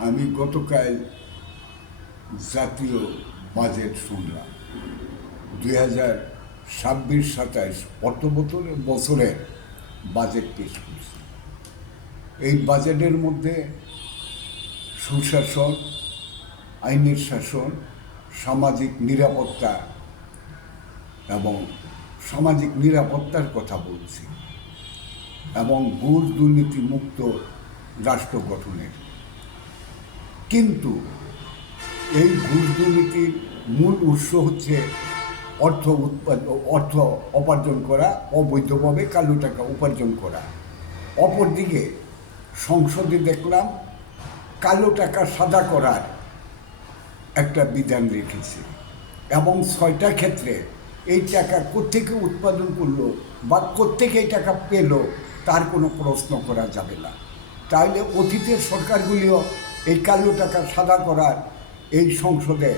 আমি গতকাল জাতীয় বাজেট শুনলাম 2026-27 অর্থ বছরের বাজেট পেশ করছে। এই বাজেটের মধ্যে সুশাসন, আইনের শাসন, সামাজিক নিরাপত্তা এবং সামাজিক নিরাপত্তার কথা বলছি এবং ঘুষ দুর্নীতি মুক্ত রাষ্ট্র গঠনের। কিন্তু এই ঘুষ দুর্নীতির মূল উৎস হচ্ছে অর্থ উপার্জন করা, অবৈধভাবে কালো টাকা উপার্জন করা। অপরদিকে সংসদে দেখলাম কালো টাকা সাদা করার একটা বিধান রেখেছে এবং 6টা ক্ষেত্রে এই টাকা কোত্থেকে উৎপাদন করলো বা কোত্থেকে এই টাকা পেল তার কোনো প্রশ্ন করা যাবে না। তাইলে অতীতের সরকারগুলিও এই কালো টাকা সাদা করার এই সংসদে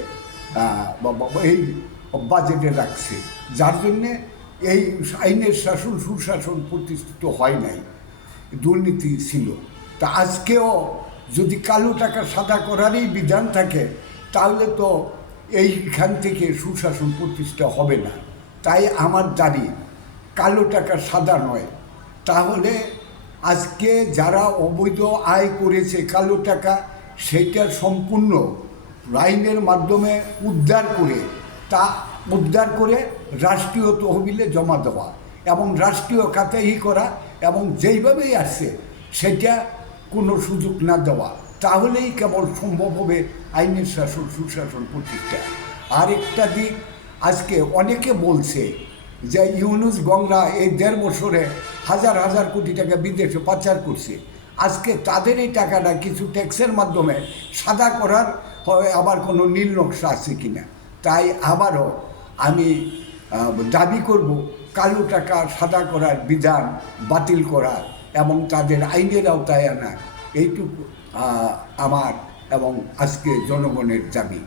এই বাজেটে রাখছে, যার জন্যে এই আইনের শাসন সুশাসন প্রতিষ্ঠিত হয় নাই, দুর্নীতি ছিল। তা আজকেও যদি কালো টাকা সাদা করারই বিধান থাকে তাহলে তো এইখান থেকে সুশাসন প্রতিষ্ঠা হবে না। তাই আমার দাবি কালো টাকা সাদা নয়। তাহলে আজকে যারা অবৈধ আয় করেছে কালো টাকা, সেইটা সম্পূর্ণ আইনের মাধ্যমে উদ্ধার করে রাষ্ট্রীয় তহবিলে জমা দেওয়া এবং রাষ্ট্রীয় খাতায় করা এবং যেইভাবেই আসছে সেটা কোনো সুযোগ না দেওয়া, তাহলেই কেবল সম্ভব হবে আইনের শাসন সুশাসন প্রতিষ্ঠা। আরেকটা দিক, আজকে অনেকে বলছে যে ইউনুস গংরা এই 1.5 বছরে হাজার হাজার কোটি টাকা বিদেশে পাচার করছে। আজকে তাদের এই টাকাটা কিছু ট্যাক্সের মাধ্যমে সাদা করার আবার কোনো নীল নকশা আছে কিনা। তাই আবারও আমি দাবি করব কালো টাকা সাদা করার বিধান বাতিল করা এবং তাদের আইনের আওতায় আনা, এইটুকু আমার এবং আজকে জনগণের দাবি।